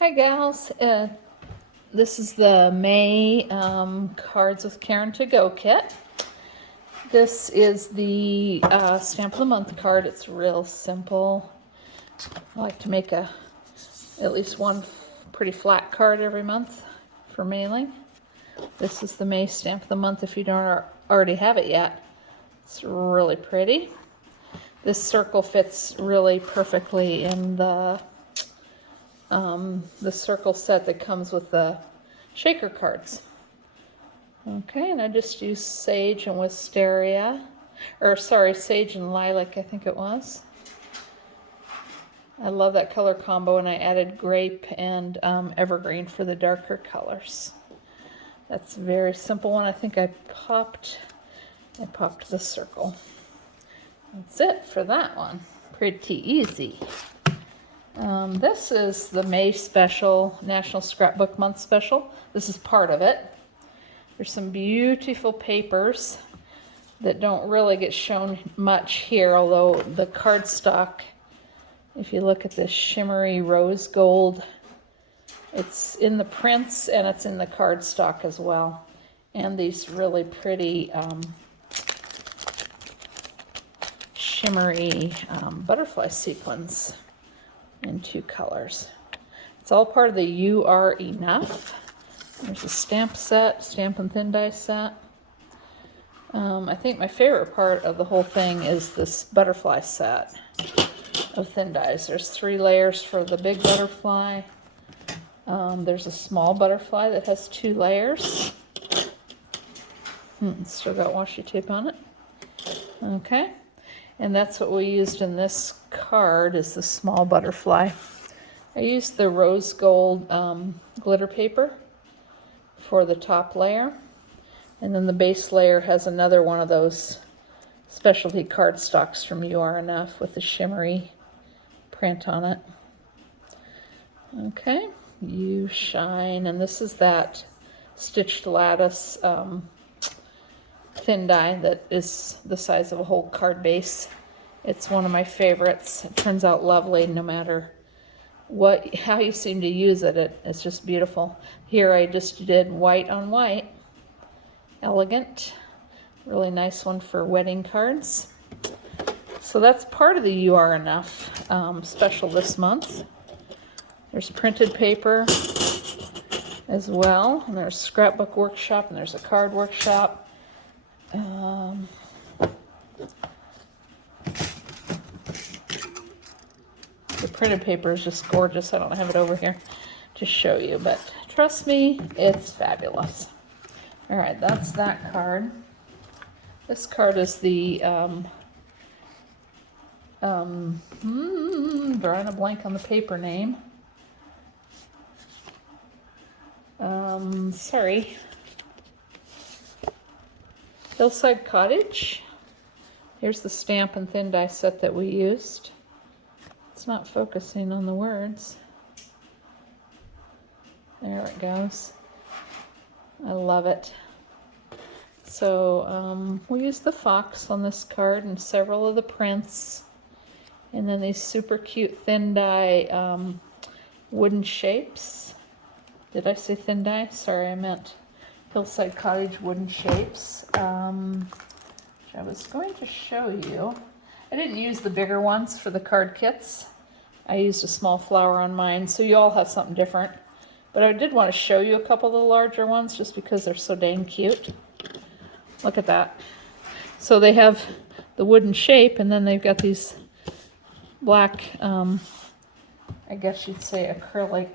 Hi gals, this is the May Cards with Karen to Go kit. This is the Stamp of the Month card. It's real simple. I like to make at least one pretty flat card every month for mailing. This is the May Stamp of the Month if you don't already have it yet. It's really pretty. This circle fits really perfectly in the circle set that comes with the shaker cards. Okay, and I just used sage and wisteria, sage and lilac, I think it was. I love that color combo, and I added grape and evergreen for the darker colors. That's a very simple one. I think I popped the circle. That's it for that one. Pretty easy. This is the May special, National Scrapbook Month special. This is part of it. There's some beautiful papers that don't really get shown much here, although the cardstock, if you look at this shimmery rose gold, it's in the prints and it's in the cardstock as well. And these really pretty shimmery butterfly sequins in two colors. It's all part of the You Are Enough. There's a stamp set, stamp and thin die set. I think my favorite part of the whole thing is this butterfly set of thin dies. There's 3 layers for the big butterfly. There's a small butterfly that has 2 layers. Still got washi tape on it. Okay. And that's what we used in this card, is the small butterfly. I used the rose gold glitter paper for the top layer. And then the base layer has another one of those specialty cardstocks from You Are Enough with the shimmery print on it. Okay, You Shine. And this is that stitched lattice thin die that is the size of a whole card base. It's one of my favorites. It turns out lovely no matter how you seem to use it. It's just beautiful. Here I just did white on white. Elegant. Really nice one for wedding cards. So that's part of the You Are Enough special this month. There's printed paper as well. And there's scrapbook workshop, and there's a card workshop. The printed paper is just gorgeous. I don't have it over here to show you, but trust me, it's fabulous. All right, that's that card. This card is the drawing a blank on the paper name. Sorry. Hillside Cottage. Here's the stamp and thin die set that we used. It's not focusing on the words. There it goes. I love it. So we used the fox on this card and several of the prints. And then these super cute thin die wooden shapes. Did I say thin die? Sorry, I meant Hillside Cottage wooden shapes. Which I was going to show you. I didn't use the bigger ones for the card kits. I used a small flower on mine, so you all have something different. But I did want to show you a couple of the larger ones just because they're so dang cute. Look at that. So they have the wooden shape, and then they've got these black, I guess you'd say acrylic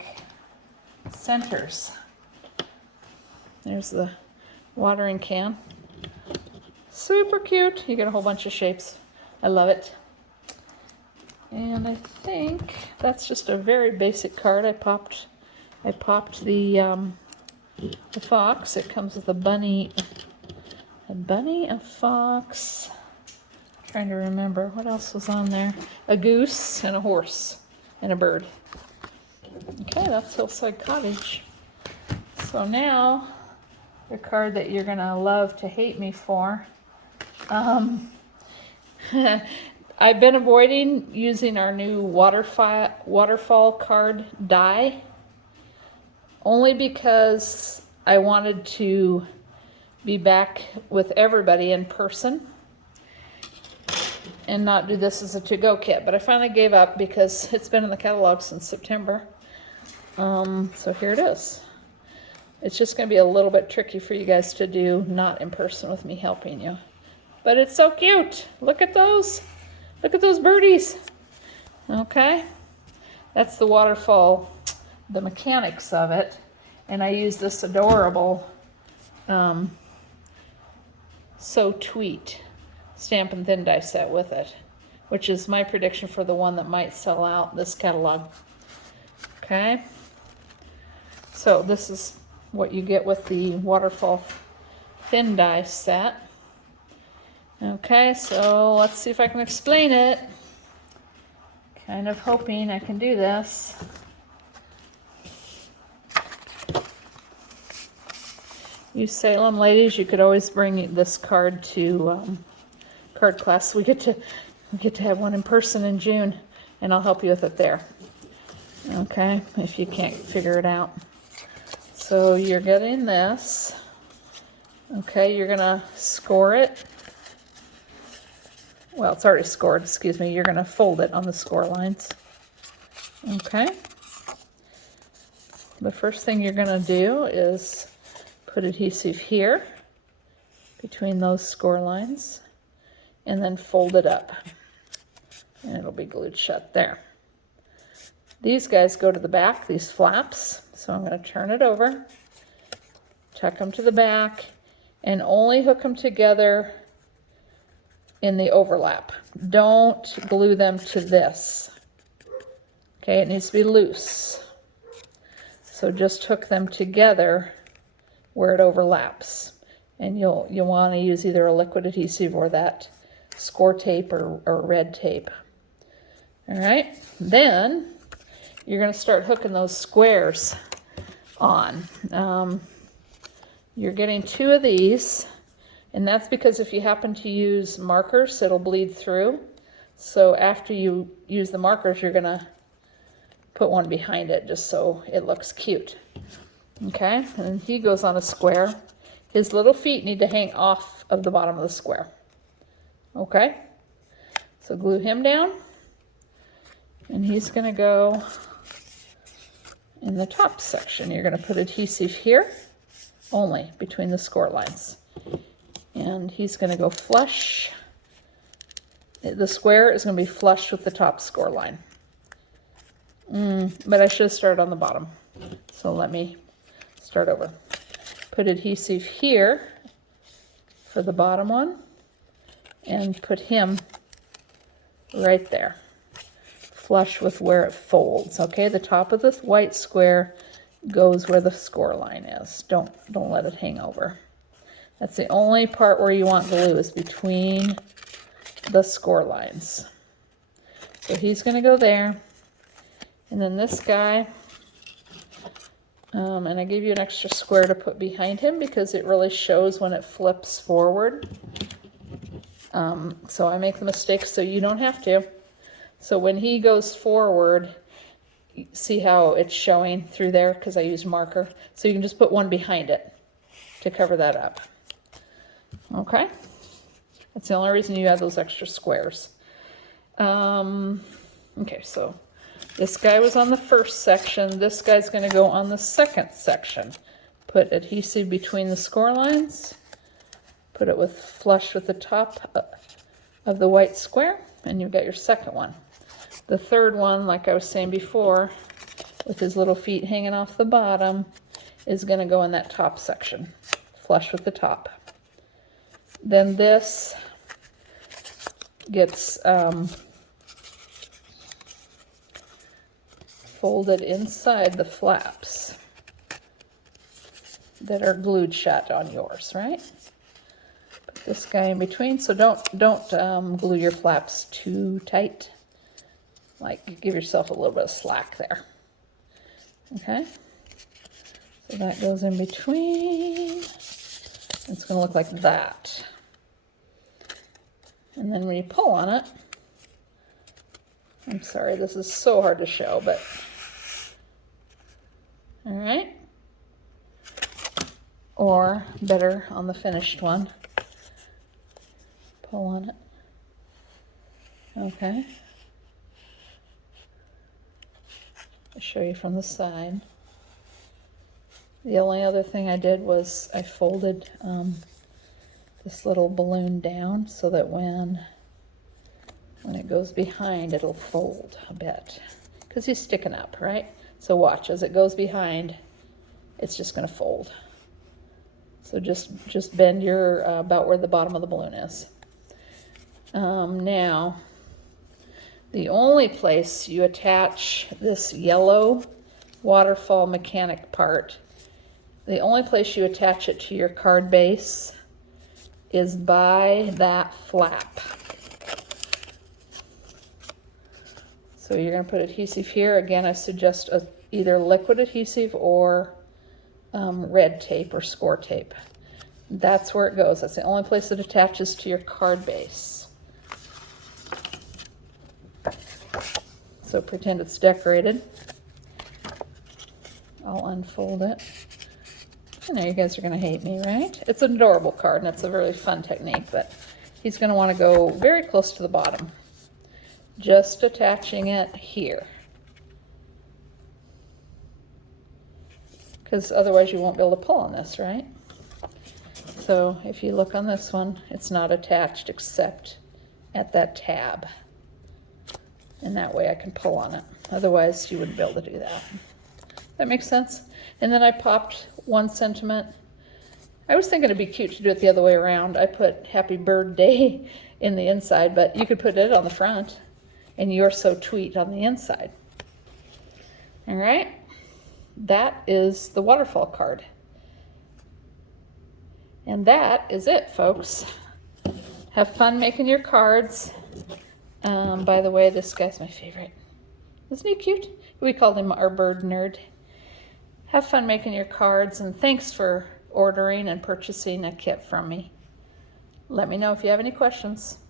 centers. There's the watering can. Super cute. You get a whole bunch of shapes. I love it. And I think that's just a very basic card. I popped the fox. It comes with a bunny, a fox. I'm trying to remember what else was on there. A goose and a horse and a bird. Okay, that's Hillside Cottage. So now the card that you're gonna love to hate me for. I've been avoiding using our new waterfall card die only because I wanted to be back with everybody in person and not do this as a to-go kit. But I finally gave up because it's been in the catalog since September. So here it is. It's just going to be a little bit tricky for you guys to do not in person with me helping you. But it's so cute. Look at those. Look at those birdies. Okay. That's the waterfall, the mechanics of it. And I use this adorable So Tweet Stampin' Thin Die set with it, which is my prediction for the one that might sell out this catalog. Okay. So this is what you get with the waterfall thin die set. Okay, so let's see if I can explain it. Kind of hoping I can do this. You Salem ladies, you could always bring this card to card class. We get to have one in person in June, and I'll help you with it there. Okay, if you can't figure it out. So you're getting this. Okay, you're gonna score it. Well, it's already scored, excuse me. You're gonna fold it on the score lines. Okay. The first thing you're gonna do is put adhesive here between those score lines and then fold it up. And it'll be glued shut there. These guys go to the back, these flaps. So I'm going to turn it over, tuck them to the back, and only hook them together in the overlap. Don't glue them to this. Okay, it needs to be loose. So just hook them together where it overlaps. And you'll want to use either a liquid adhesive or that score tape or red tape. All right, then you're going to start hooking those squares on. You're getting 2 of these, and that's because if you happen to use markers, it'll bleed through. So after you use the markers, you're going to put one behind it just so it looks cute. Okay, and he goes on a square. His little feet need to hang off of the bottom of the square. Okay, so glue him down, and he's going to go in the top section. You're going to put adhesive here, only between the score lines. And he's going to go flush. The square is going to be flush with the top score line. But I should have started on the bottom. So let me start over. Put adhesive here for the bottom one and put him right there. Flush with where it folds. Okay, the top of the white square goes where the score line is. Don't let it hang over. That's the only part where you want glue, is between the score lines. So he's going to go there. And then this guy, and I gave you an extra square to put behind him because it really shows when it flips forward. So I make the mistake so you don't have to. So when he goes forward, see how it's showing through there because I used marker. So you can just put one behind it to cover that up. Okay, that's the only reason you have those extra squares. Okay, so this guy was on the first section. This guy's going to go on the second section. Put adhesive between the score lines. Put it with flush with the top of the white square, and you've got your second one. The third one, like I was saying before, with his little feet hanging off the bottom, is going to go in that top section, flush with the top. Then this gets folded inside the flaps that are glued shut on yours, right? Put this guy in between, so don't glue your flaps too tight. Like, give yourself a little bit of slack there. Okay, so that goes in between. It's going to look like that. And then when you pull on it, I'm sorry, this is so hard to show, but all right, or better on the finished one. Pull on it. Okay. I'll show you from the side. The only other thing I did was I folded this little balloon down so that when it goes behind, it'll fold a bit. Because he's sticking up, right? So watch, as it goes behind, it's just going to fold. So just bend your about where the bottom of the balloon is. Now, the only place you attach this yellow waterfall mechanic part, the only place you attach it to your card base is by that flap. So you're going to put adhesive here. Again, I suggest either liquid adhesive or red tape or score tape. That's where it goes. That's the only place it attaches to your card base. So pretend it's decorated. I'll unfold it. I know you guys are going to hate me, right? It's an adorable card, and it's a really fun technique, but he's going to want to go very close to the bottom. Just attaching it here. Because otherwise you won't be able to pull on this, right? So if you look on this one, it's not attached except at that tab. And that way I can pull on it. Otherwise you wouldn't be able to do that. That makes sense? And then I popped one sentiment. I was thinking it'd be cute to do it the other way around. I put Happy Bird Day in the inside, but you could put it on the front and You're So Tweet on the inside. All right, that is the waterfall card. And that is it, folks. Have fun making your cards. By the way, this guy's my favorite. Isn't he cute? We called him our bird nerd. Have fun making your cards, and thanks for ordering and purchasing a kit from me. Let me know if you have any questions.